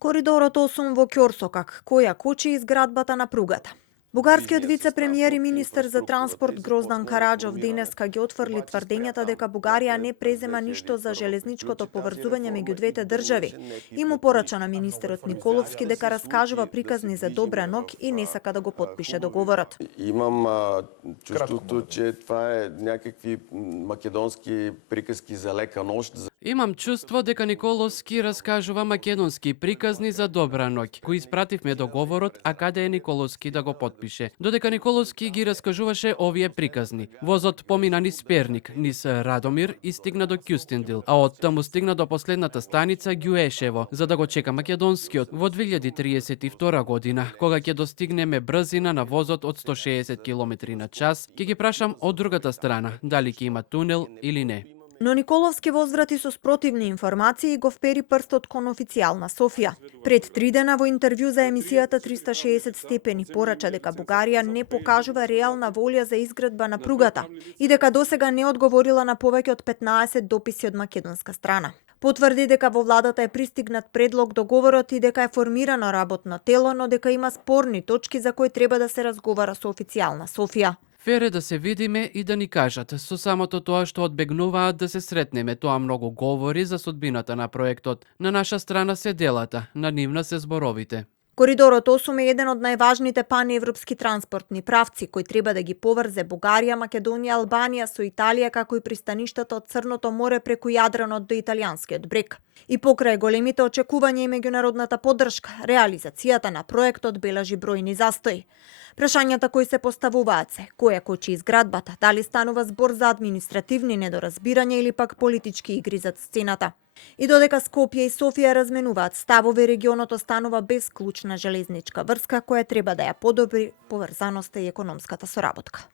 Коридорот 8 во Ќорсокак, која кочи изградбата на пругата. Бугарскиот вице-премиер и министер за транспорт Гроздан Караџов денеска ги отфрли тврдењата дека Бугарија не презема ништо за железничкото поврзување меѓу двете држави и му порача на министерот Николовски дека раскажува приказни за добра ноќ и не сака да го потпише договорот. Имам чувството, че това е някакви македонски приказки за лека нощ. Имам чувство дека Николовски раскажува македонски приказни за добра ноќ. Го испративме договорот, а каде е Николовски да го потпише? Додека Николовски ги раскажуваше овие приказни. Возот помина низ Перник, низ Радомир и стигна до Кюстендил, а од таму стигна до последната станица Ѓуешево, за да го чека македонскиот во 2032 година, кога ќе достигнеме брзина на возот од 160 км на час, ќе ги прашам од другата страна дали ќе има тунел или не. Но Николовски возврати со спротивни информации и го впери прстот кон официјална Софија. Пред 3 дена во интервју за емисијата 360 степени порача дека Бугарија не покажува реална волја за изградба на пругата и дека досега не одговорила на повеќе од 15 дописи од македонска страна. Потврди дека во владата е пристигнат предлог договорот и дека е формирано работно тело, но дека има спорни точки за кои треба да се разговара со официјална Софија. Фер е да се видиме и да ни кажат. Со самото тоа што одбегнуваат да се сретнеме, тоа многу говори за судбината на проектот. На наша страна се делата, на нивна се зборовите. Коридорот 8 е еден од најважните паневропски транспортни правци кој треба да ги поврзе Бугарија, Македонија, Албанија со Италија, како и пристаништата од Црното море преку Јадранот до италијанскиот брег. И покрај големите очекувања и меѓународната поддршка, реализацијата на проектот бележи бројни застои. Прашањата кои се поставуваат се: која кочи изградбата, дали станува збор за административни недоразбирања или пак политички игри зад сцената. И додека Скопје и Софија разменуваат ставови, регионот останува без клучна железничка врска која треба да ја подобри поврзаноста и економската соработка.